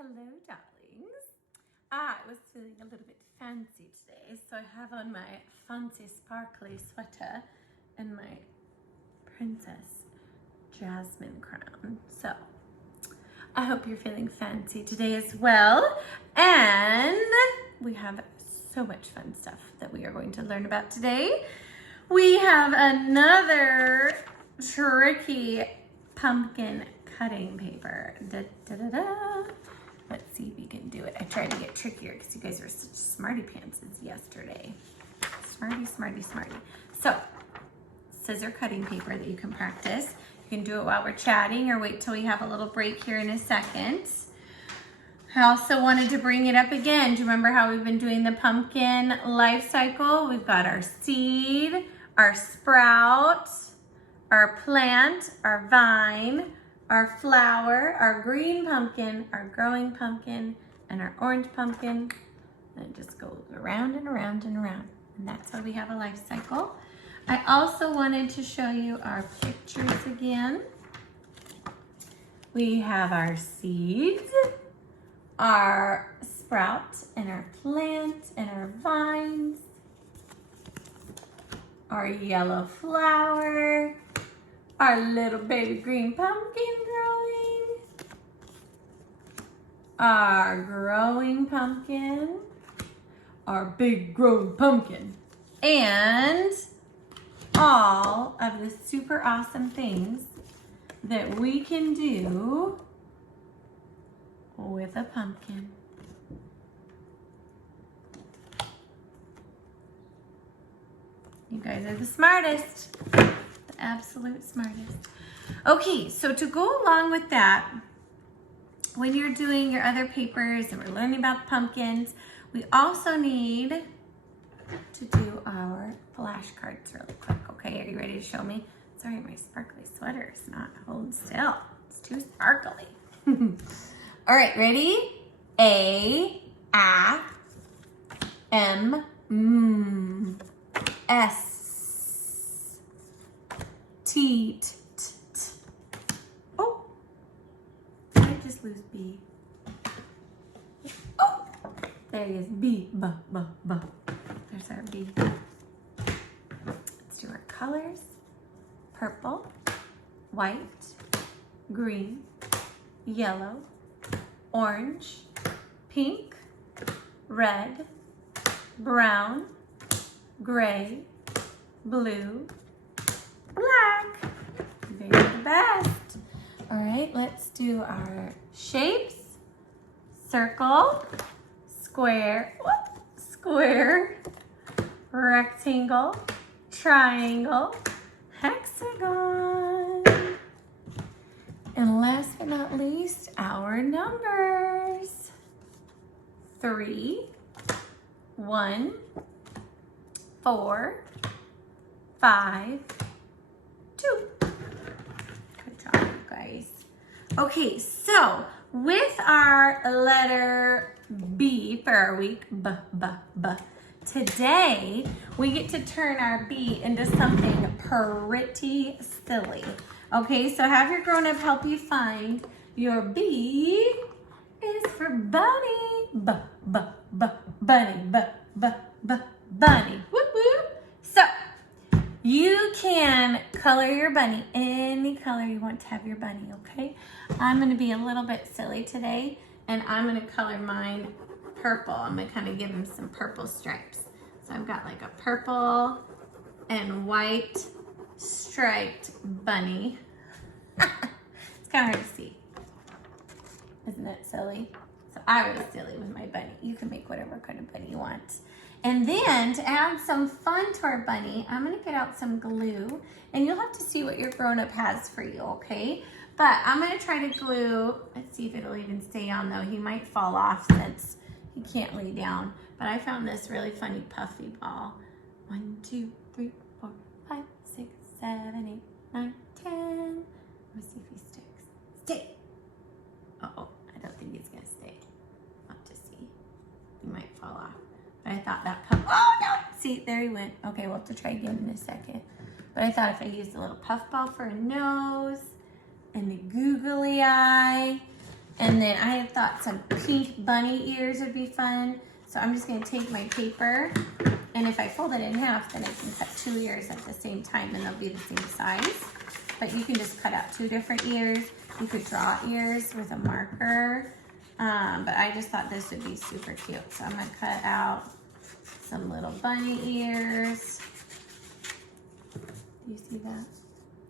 Hello, darlings. I was feeling a little bit fancy today, so I have on my fancy sparkly sweater and my princess jasmine crown. So I hope you're feeling fancy today as well. And we have so much fun stuff that we are going to learn about today. We have another tricky pumpkin cutting paper. Da, da, da, da. Let's see if we can do it. I tried to get trickier because you guys were such smarty pantses yesterday. Smarty, smarty, smarty. So, scissor cutting paper that you can practice. You can do it while we're chatting or wait till we have a little break here in a second. I also wanted to bring it up again. Do you remember how we've been doing the pumpkin life cycle? We've got our seed, our sprout, our plant, our vine, our flower, our green pumpkin, our growing pumpkin, and our orange pumpkin. And it just goes around and around and around. And that's how we have a life cycle. I also wanted to show you our pictures again. We have our seeds, our sprout, and our plant, and our vines, our yellow flower, our little baby green pumpkin growing, our growing pumpkin, our big growing pumpkin, and all of the super awesome things that we can do with a pumpkin. You guys are the smartest. Absolute smartest. Okay, so to go along with that, when you're doing your other papers and we're learning about pumpkins, we also need to do our flashcards really quick. Okay, are you ready to show me? Sorry, my sparkly sweater is not holding still. It's too sparkly. All right, ready? A, M, S, T, T, T, T. Oh, did I just lose B? Oh, there he is, B, B, B, B. There's our B. Let's do our colors. Purple, white, green, yellow, orange, pink, red, brown, gray, blue, black. They're the best. All right, let's do our shapes. Circle, square, square, rectangle, triangle, hexagon. And last but not least, our numbers. 3, 1, 4, 5, 2. Good job, you guys. Okay, so with our letter B for our week, B, B, B, today we get to turn our B into something pretty silly. Okay, so have your grown-up help you find your B is for bunny. B, B, B, bunny, B, B, B, bunny. Whoop, whoop. So, you can color your bunny any color you want to have your bunny, okay? I'm going to be a little bit silly today, and I'm going to color mine purple. I'm going to kind of give him some purple stripes. So I've got like a purple and white striped bunny. It's kind of hard to see. Isn't it silly? So I was silly with my bunny. You can make whatever kind of bunny you want. And then to add some fun to our bunny, I'm going to get out some glue. And you'll have to see what your grown-up has for you, okay? But I'm going to try to glue. Let's see if it'll even stay on, though. He might fall off since he can't lay down. But I found this really funny puffy ball. 1, 2, 3, 4, 5, 6, 7, 8, 9, 10. Let's see if he sticks. Stay. Uh-oh, I don't think he's gonna stay. I'll have to see. He might fall off. But I thought that puff, oh no! See, there he went. Okay, we'll have to try again in a second. But I thought if I used a little puff ball for a nose and a googly eye And then I thought some pink bunny ears would be fun. So I'm just gonna take my paper, and if I fold it in half, then I can cut 2 ears at the same time and they'll be the same size. But you can just cut out 2 different ears. You could draw ears with a marker. But I just thought this would be super cute. So I'm gonna cut out some little bunny ears. Do you see that?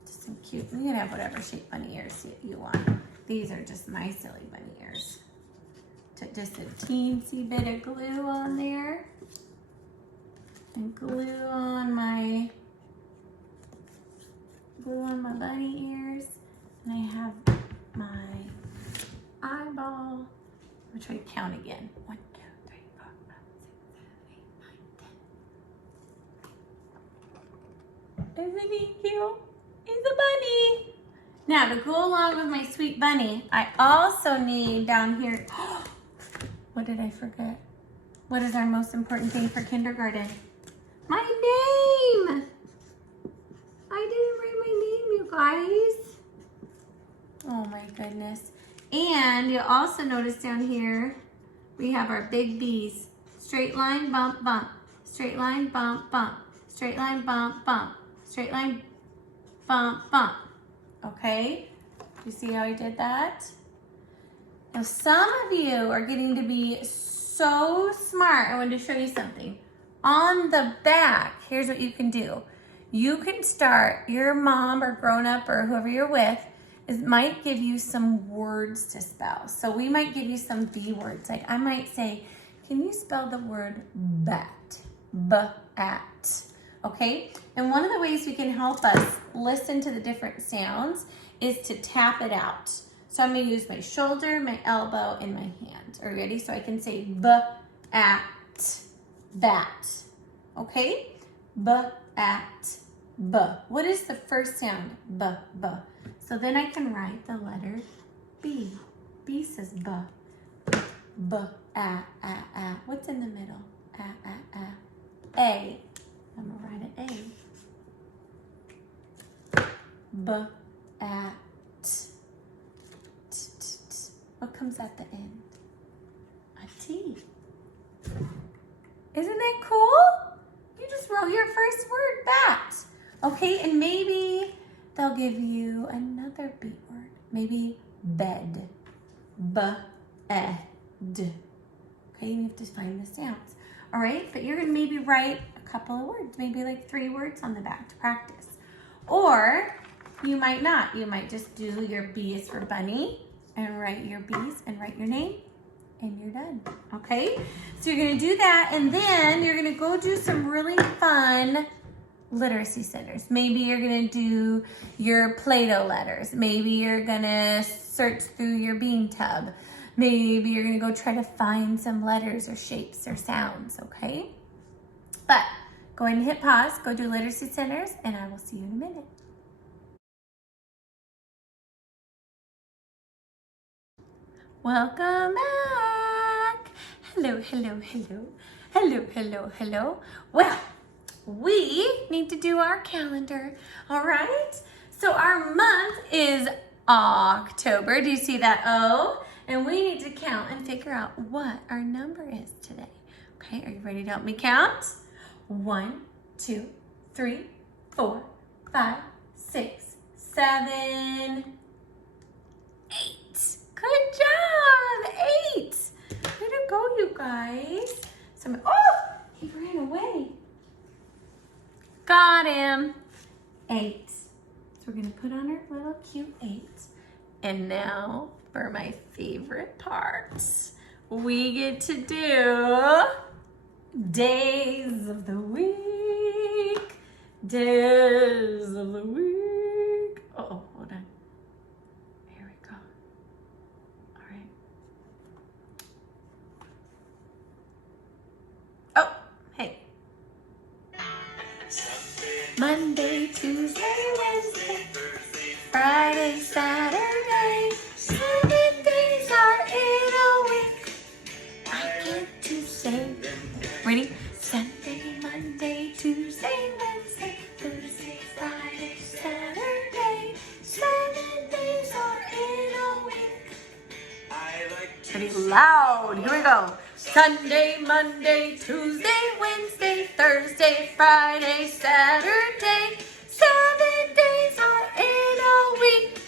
Just some cute, you can have whatever shape bunny ears you want. These are just my silly bunny ears. Just a teensy bit of glue on there. And glue on my bunny ears. And I have my eyeball. I'm gonna try to count again. 1, 2, 3, 4, 5, 6, 7, 8, 9, 10. Isn't he cute? He's a bunny. Now to go along with my sweet bunny, I also need down here, what did I forget? What is our most important thing for kindergarten? My name. I didn't write my name, you guys. Oh my goodness. And you'll also notice down here, we have our big B's. Straight line, bump, bump. Straight line, bump, bump. Straight line, bump, bump. Straight line, bump, bump. Okay? You see how I did that? Now some of you are getting to be so smart. I wanted to show you something. On the back, here's what you can do. You can start, your mom or grown up or whoever you're with, it might give you some words to spell. So we might give you some B words. Like I might say, can you spell the word bat? B-at. Okay? And one of the ways we can help us listen to the different sounds is to tap it out. So I'm gonna use my shoulder, my elbow, and my hand. Are you ready? So I can say B-at, bat. Okay? B-at, B. What is the first sound? B, B. So then I can write the letter B. B says B. B, A, A, A. What's in the middle? A, A, A. A. I'm gonna write an A. B, A, T. T, T, T. What comes at the end? A T. Isn't that cool? You just wrote your first word, bat. Okay, and maybe they'll give you another B word. Maybe bed. B-ed. Okay, you have to find the sounds. All right, but you're gonna maybe write a couple of words, maybe like 3 words on the back to practice. Or you might not. You might just do your B is for bunny and write your B's and write your name and you're done, okay? So you're gonna do that and then you're gonna go do some really fun literacy centers. Maybe you're gonna do your Play-Doh letters. Maybe you're gonna search through your bean tub. Maybe you're gonna go try to find some letters or shapes or sounds, okay? But go ahead and hit pause, go do literacy centers, and I will see you in a minute. Welcome back. Hello, hello, hello. Hello, hello, hello. Well, we need to do our calendar, all right? So our month is October. Do you see that O? And we need to count and figure out what our number is today. Okay, are you ready to help me count? 1, 2, 3, 4, 5, 6, 7, 8. Good job, 8. Way to go, you guys. Oh, he ran away. Got him. 8. So we're gonna put on our little cute 8. And now for my favorite parts. We get to do days of the week. Days of the week. Uh-oh, hold on. Here we go. All right. Oh, hey. Monday, Tuesday, Wednesday, Friday, Saturday, 7 days are in a week. I get to say them. Ready? Sunday, Monday, Tuesday, Wednesday, Thursday, Friday, Saturday, 7 days are in a week. pretty loud. Here we go. Sunday, Monday, Tuesday, Wednesday, Thursday, Friday, Saturday. 7 days are in a week.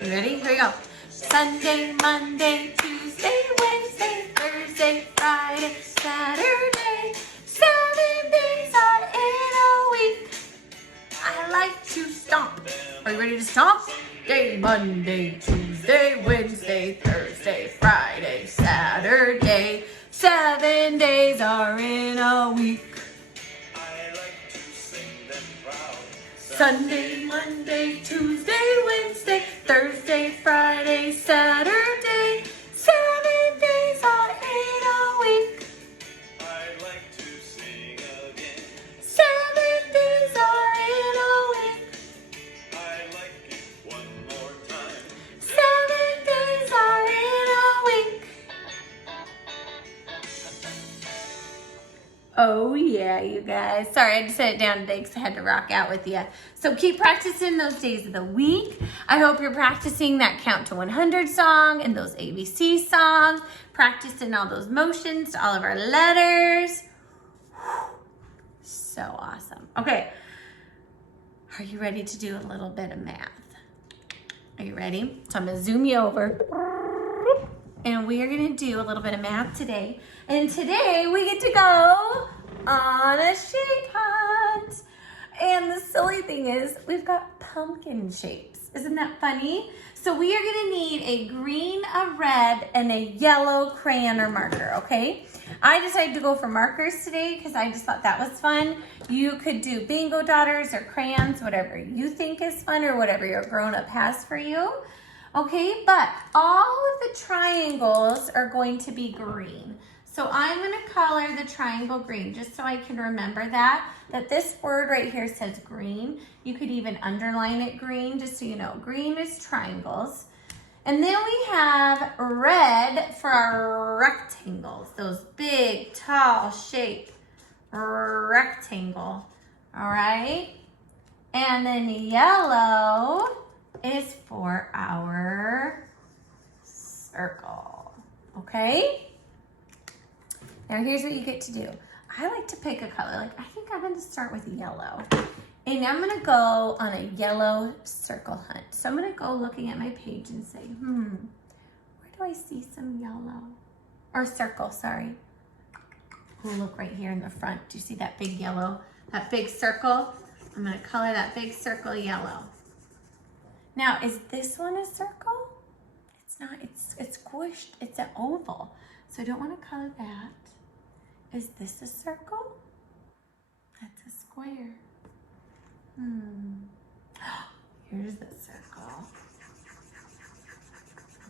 You ready? Here we go. Sunday, Monday, Tuesday, Wednesday, Thursday, Friday, Saturday. 7 days are in a week. I like to stomp. Are you ready to stomp? Monday, Tuesday, Wednesday, Thursday, Friday, Saturday. 7 days are in a week. I like to sing them proud. Sunday, Monday, Tuesday, Wednesday, Thursday, Friday, Saturday. 7 days are in a week. I like to sing again. 7 days are in a week. I like it one more time. 7 days are in a week. Oh yeah, you guys. Sorry, I just set it down today because I had to rock out with you. So keep practicing those days of the week. I hope you're practicing that count to 100 song and those ABC songs. Practicing all those motions to all of our letters. So awesome. Okay. Are you ready to do a little bit of math? Are you ready? So I'm going to zoom you over. And we are going to do a little bit of math today. And today we get to go on a shape hunt. And the silly thing is we've got pumpkin shapes. Isn't that funny? So we are going to need a green, a red, and a yellow crayon or marker, okay? I decided to go for markers today because I just thought that was fun. You could do bingo daughters or crayons, whatever you think is fun or whatever your grown-up has for you. Okay, but all of the triangles are going to be green. So I'm going to color the triangle green just so I can remember that this word right here says green. You could even underline it green just so you know. Green is triangles. And then we have red for our rectangles, those big, tall shape rectangle. All right. And then yellow is for our circle. Okay. Now here's what you get to do. I like to pick a color. Like I think I'm going to start with yellow. And I'm going to go on a yellow circle hunt. So I'm going to go looking at my page and say, where do I see some yellow? Or circle, sorry. Oh, look right here in the front. Do you see that big yellow? That big circle? I'm going to color that big circle yellow. Now, is this one a circle? It's not. It's squished. It's an oval. So I don't want to color that. Is this a circle? That's a square. Here's the circle.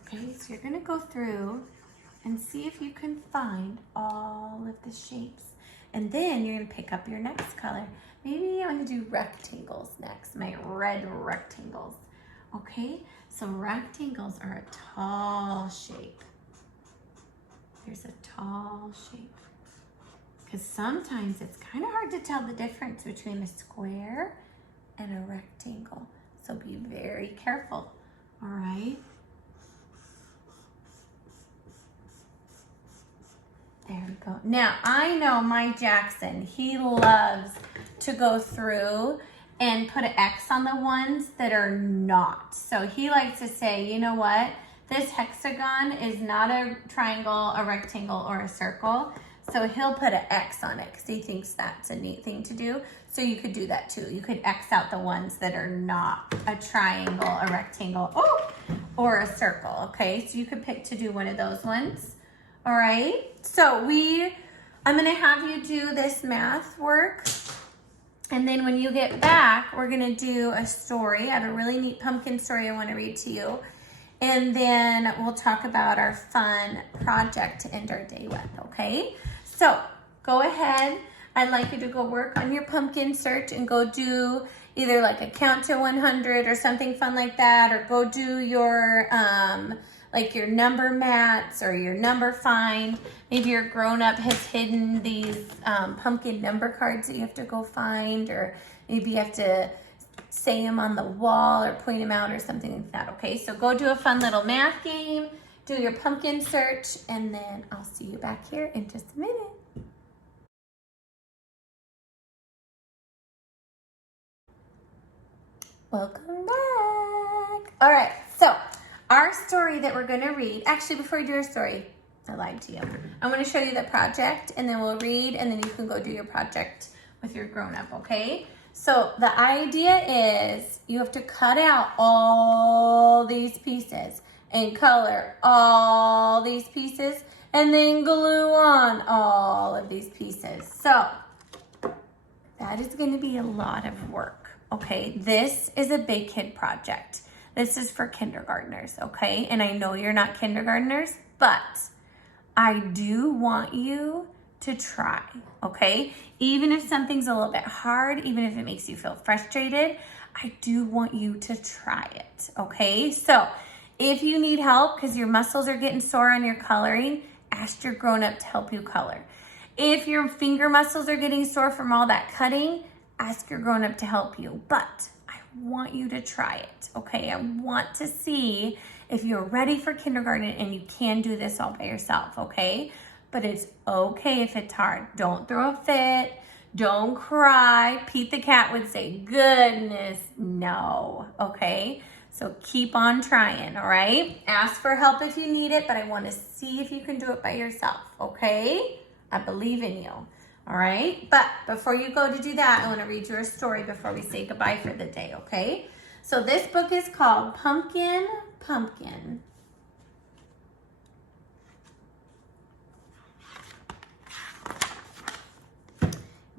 Okay, so you're going to go through and see if you can find all of the shapes. And then you're going to pick up your next color. Maybe I'm going to do rectangles next, my red rectangles. Okay, so rectangles are a tall shape. There's a tall shape. Because sometimes it's kind of hard to tell the difference between a square and a rectangle. So be very careful, all right? There we go. Now, I know my Jackson, he loves to go through and put an X on the ones that are not. So he likes to say, you know what? This hexagon is not a triangle, a rectangle, or a circle. So he'll put an X on it because he thinks that's a neat thing to do. So you could do that too. You could X out the ones that are not a triangle, a rectangle, or a circle, okay? So you could pick to do one of those ones, all right? So I'm gonna have you do this math work. And then when you get back, we're gonna do a story. I have a really neat pumpkin story I wanna read to you. And then we'll talk about our fun project to end our day with, okay? So go ahead. I'd like you to go work on your pumpkin search and go do either like a count to 100 or something fun like that, or go do your like your number mats or your number find. Maybe your grown-up has hidden these pumpkin number cards that you have to go find, or maybe you have to say them on the wall or point them out or something like that, okay? So go do a fun little math game, do your pumpkin search, and then I'll see you back here in just a minute. Welcome back. All right, so our story that we're gonna read, actually before we do our story, I lied to you. I'm gonna show you the project and then we'll read and then you can go do your project with your grown-up, okay? So the idea is you have to cut out all these pieces and color all these pieces and then glue on all of these pieces. So that is gonna be a lot of work, okay? This is a big kid project. This is for kindergartners, okay? And I know you're not kindergartners, but I do want you to try, okay? Even if something's a little bit hard, even if it makes you feel frustrated, I do want you to try it, okay? So if you need help because your muscles are getting sore on your coloring, ask your grown-up to help you color. If your finger muscles are getting sore from all that cutting, ask your grown-up to help you. But I want you to try it, okay? I want to see if you're ready for kindergarten and you can do this all by yourself, okay? But it's okay if it's hard. Don't throw a fit. Don't cry. Pete the cat would say, goodness, no, okay? So keep on trying, all right? Ask for help if you need it, but I want to see if you can do it by yourself, okay? I believe in you, all right? But before you go to do that, I want to read you a story before we say goodbye for the day, okay? So this book is called Pumpkin, Pumpkin.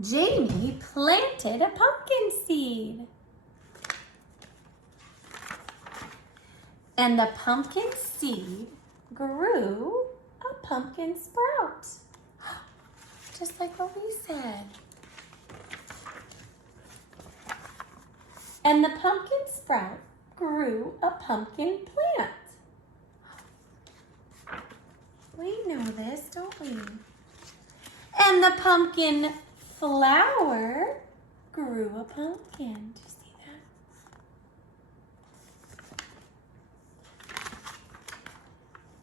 Jamie planted a pumpkin seed. And the pumpkin seed grew a pumpkin sprout. Just like what we said. And the pumpkin sprout grew a pumpkin plant. We know this, don't we? And the pumpkin flower grew a pumpkin. Do you see that?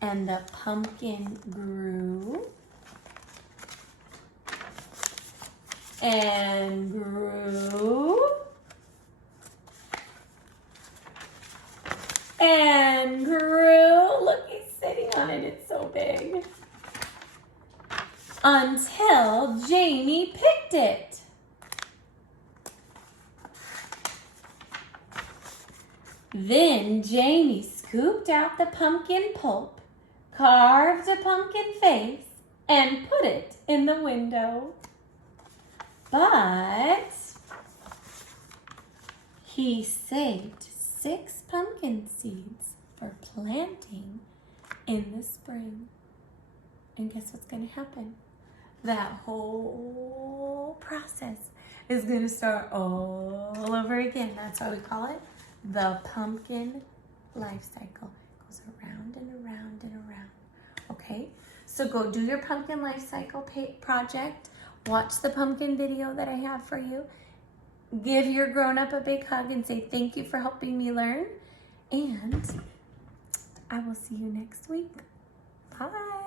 And the pumpkin grew and grew and grew. Look, he's sitting on it. It's so big. Until Jamie picked it. Then Jamie scooped out the pumpkin pulp, carved a pumpkin face, and put it in the window. But he saved 6 pumpkin seeds for planting in the spring. And guess what's going to happen? That whole process is going to start all over again. That's why we call it the pumpkin life cycle. It goes around and around and around. Okay? So go do your pumpkin life cycle project. Watch the pumpkin video that I have for you. Give your grown-up a big hug and say thank you for helping me learn. And I will see you next week. Bye.